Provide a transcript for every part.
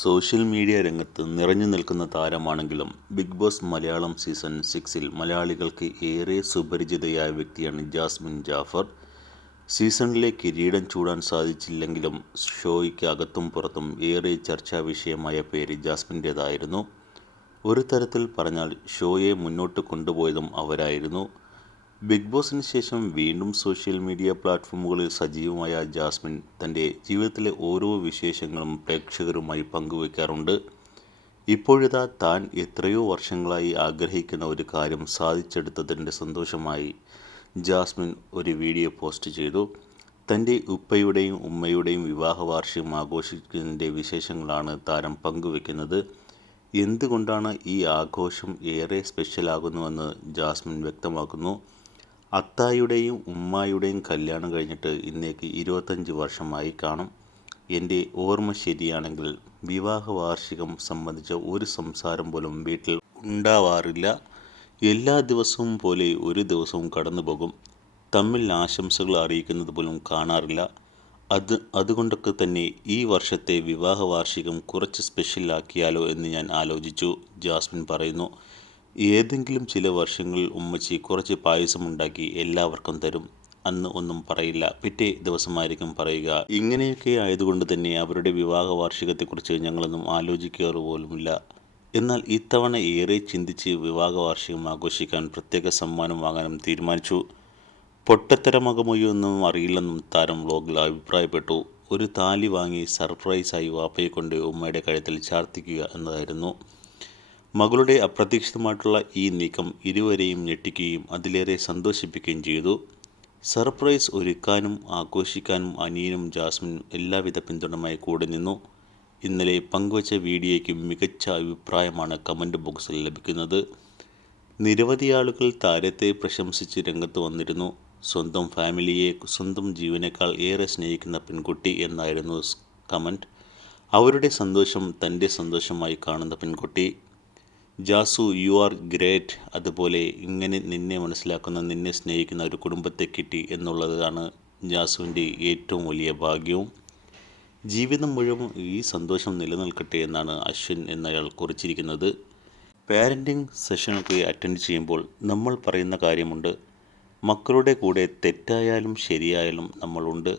Social media രംഗത്ത് നിറഞ്ഞു നിൽക്കുന്ന താരമാണെങ്കിലും ബിഗ് ബോസ് മലയാളം സീസൺ സിക്സിൽ മലയാളികൾക്ക് ഏറെ സുപരിചിതയായ വ്യക്തിയാണ് ജാസ്മിൻ ജാഫർ. സീസണിലെ കിരീടം ചൂടാൻ സാധിച്ചില്ലെങ്കിലും ഷോയ്ക്ക് അകത്തും പുറത്തും ഏറെ ചർച്ചാ വിഷയമായ പേര് ജാസ്മിന്റേതായിരുന്നു. ഒരു തരത്തിൽ പറഞ്ഞാൽ ഷോയെ മുന്നോട്ട് കൊണ്ടുപോയതും അവരായിരുന്നു. ബിഗ് ബോസിന് ശേഷം വീണ്ടും സോഷ്യൽ മീഡിയ പ്ലാറ്റ്ഫോമുകളിൽ സജീവമായ ജാസ്മിൻ തന്റെ ജീവിതത്തിലെ ഓരോ വിശേഷങ്ങളും പ്രേക്ഷകരുമായി പങ്കുവയ്ക്കാറുണ്ട് ഇപ്പോഴിതാ താൻ എത്രയോ വർഷങ്ങളായി ആഗ്രഹിക്കുന്ന ഒരു കാര്യം സാധിച്ചെടുത്തതിന്റെ സന്തോഷമായി ജാസ്മിൻ ഒരു വീഡിയോ പോസ്റ്റ് ചെയ്തു. തന്റെ ഉപ്പയുടെയും ഉമ്മയുടെയും വിവാഹ വാർഷികം ആഘോഷിക്കുന്നതിന്റെ വിശേഷങ്ങളാണ് താരം പങ്കുവെക്കുന്നത്. എന്തുകൊണ്ടാണ് ഈ ആഘോഷം ഏറെ സ്പെഷ്യലാകുന്നുവെന്ന് ജാസ്മിൻ വ്യക്തമാക്കുന്നു. അത്തായുടെയും ഉമ്മായുടെയും കല്യാണം കഴിഞ്ഞിട്ട് ഇന്നേക്ക് ഇരുപത്തഞ്ച് വർഷമായി കാണും. എന്റെ ഓർമ്മ ശരിയാണെങ്കിൽ വിവാഹ വാർഷികം സംബന്ധിച്ച ഒരു സംസാരം പോലും വീട്ടിൽ ഉണ്ടാവാറില്ല. എല്ലാ ദിവസവും പോലെ ഒരു ദിവസവും കടന്നു പോകും. തമ്മിൽ ആശംസകൾ അറിയിക്കുന്നത് പോലും കാണാറില്ല. അത് അതുകൊണ്ടൊക്കെ തന്നെ ഈ വർഷത്തെ വിവാഹ വാർഷികം കുറച്ച് സ്പെഷ്യലാക്കിയാലോ എന്ന് ഞാൻ ആലോചിച്ചു ജാസ്മിൻ പറയുന്നു. ഏതെങ്കിലും ചില വർഷങ്ങളിൽ ഉമ്മച്ചി കുറച്ച് പായസമുണ്ടാക്കി എല്ലാവർക്കും തരും. അന്ന് ഒന്നും പറയില്ല. പിറ്റേ ദിവസമായിരിക്കും പറയുക. ഇങ്ങനെയൊക്കെ ആയതുകൊണ്ട് തന്നെ അവരുടെ വിവാഹ വാർഷികത്തെക്കുറിച്ച് ഞങ്ങളൊന്നും ആലോചിക്കാറ് പോലുമില്ല എന്നാൽ ഇത്തവണ ഏറെ ചിന്തിച്ച് വിവാഹ വാർഷികം ആഘോഷിക്കാൻ പ്രത്യേക സമ്മാനം വാങ്ങാനും തീരുമാനിച്ചു. പൊട്ടത്തരമകമൊയ്യൊന്നും അറിയില്ലെന്നും താരം വ്ലോഗിൽ അഭിപ്രായപ്പെട്ടു. ഒരു താലി വാങ്ങി സർപ്രൈസായി വാപ്പയെ കൊണ്ട് ഉമ്മയുടെ കഴുത്തിൽ ചാർത്തിക്കുക എന്നതായിരുന്നു. മകളുടെ അപ്രതീക്ഷിതമായിട്ടുള്ള ഈ നീക്കം ഇരുവരെയും ഞെട്ടിക്കുകയും അതിലേറെ സന്തോഷിപ്പിക്കുകയും ചെയ്തു. സർപ്രൈസ് ഒരുക്കാനും ആഘോഷിക്കാനും അനിയനും ജാസ്മിനും എല്ലാവിധ പിന്തുണമായി കൂടെ നിന്നു. ഇന്നലെ പങ്കുവച്ച വീഡിയോയ്ക്ക് മികച്ച അഭിപ്രായമാണ് കമന്റ് ബോക്സിൽ ലഭിക്കുന്നത്. നിരവധി ആളുകൾ താരത്തെ പ്രശംസിച്ച് രംഗത്ത് വന്നിരുന്നു. സ്വന്തം ഫാമിലിയെ സ്വന്തം ജീവനേക്കാൾ ഏറെ സ്നേഹിക്കുന്ന പെൺകുട്ടി എന്നായിരുന്നു കമന്റ് അവരുടെ സന്തോഷം തന്റെ സന്തോഷമായി കാണുന്ന പെൺകുട്ടി. Jasu you are great. അതുപോലെ ഇങ്ങനെ നിന്നെ മനസ്സിലാക്കുന്ന നിന്നെ സ്നേഹിക്കുന്ന ഒരു കുടുംബത്തെ കിട്ടി എന്നുള്ളതാണ് ജാസുവിന്റെ ഏറ്റവും വലിയ ഭാഗ്യവും. ജീവിതം മുഴുവൻ ഈ സന്തോഷം നിലനിൽക്കട്ടെ എന്നാണ് അശ്വിൻ എന്നയാൾ കുറിച്ചിരിക്കുന്നത്. പാരന്റിങ് സെഷനൊക്കെ അറ്റൻഡ് ചെയ്യുമ്പോൾ നമ്മൾ പറയുന്ന കാര്യമുണ്ട്. മക്കളുടെ കൂടെ തെറ്റായാലും ശരിയായാലും നമ്മളുണ്ട്.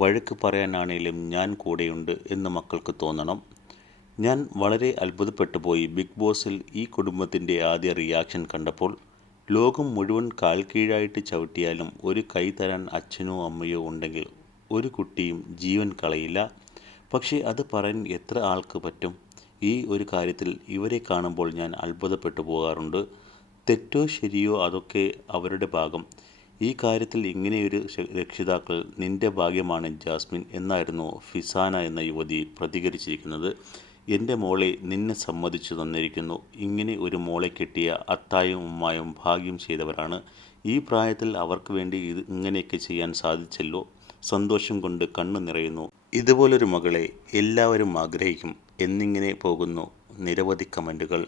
വഴക്ക് പറയാനാണേലും ഞാൻ കൂടെയുണ്ട് എന്ന് മക്കൾക്ക് തോന്നണം. ഞാൻ വളരെ അത്ഭുതപ്പെട്ടു പോയി ബിഗ് ബോസിൽ ഈ കുടുംബത്തിന്റെ ആദ്യ റിയാക്ഷൻ കണ്ടപ്പോൾ ലോകം മുഴുവൻ കാൽ കീഴായിട്ട് ചവിട്ടിയാലും ഒരു കൈ തരാൻ അച്ഛനോ അമ്മയോ ഉണ്ടെങ്കിൽ ഒരു കുട്ടിയും ജീവൻ കളയില്ല. പക്ഷേ അത് പറയാൻ എത്ര ആൾക്ക് പറ്റും? ഈ ഒരു കാര്യത്തിൽ ഇവരെ കാണുമ്പോൾ ഞാൻ അത്ഭുതപ്പെട്ടു പോകാറുണ്ട്. തെറ്റോ ശരിയോ അതൊക്കെ അവരുടെ ഭാഗം. ഈ കാര്യത്തിൽ ഇങ്ങനെയൊരു രക്ഷിതാക്കൾ നിന്റെ ഭാഗ്യമാണ് ജാസ്മിൻ എന്നായിരുന്നു ഫിസാന എന്ന യുവതി പ്രതികരിച്ചിരിക്കുന്നത്. എന്റെ മോളെ നിന്നെ സമ്മതിച്ചു തന്നിരിക്കുന്നു. ഇങ്ങനെ ഒരു മോളെ കിട്ടിയ അത്തായും ഉമ്മായും ഭാഗ്യം ചെയ്തവരാണ്. ഈ പ്രായത്തിൽ അവർക്ക് വേണ്ടി ഇത് ഇങ്ങനെയൊക്കെ ചെയ്യാൻ സാധിച്ചല്ലോ. സന്തോഷം കൊണ്ട് കണ്ണു നിറയുന്നു. ഇതുപോലൊരു മകളെ എല്ലാവരും ആഗ്രഹിക്കും. എന്നിങ്ങനെ പോകുന്നു. നിരവധി കമന്റുകൾ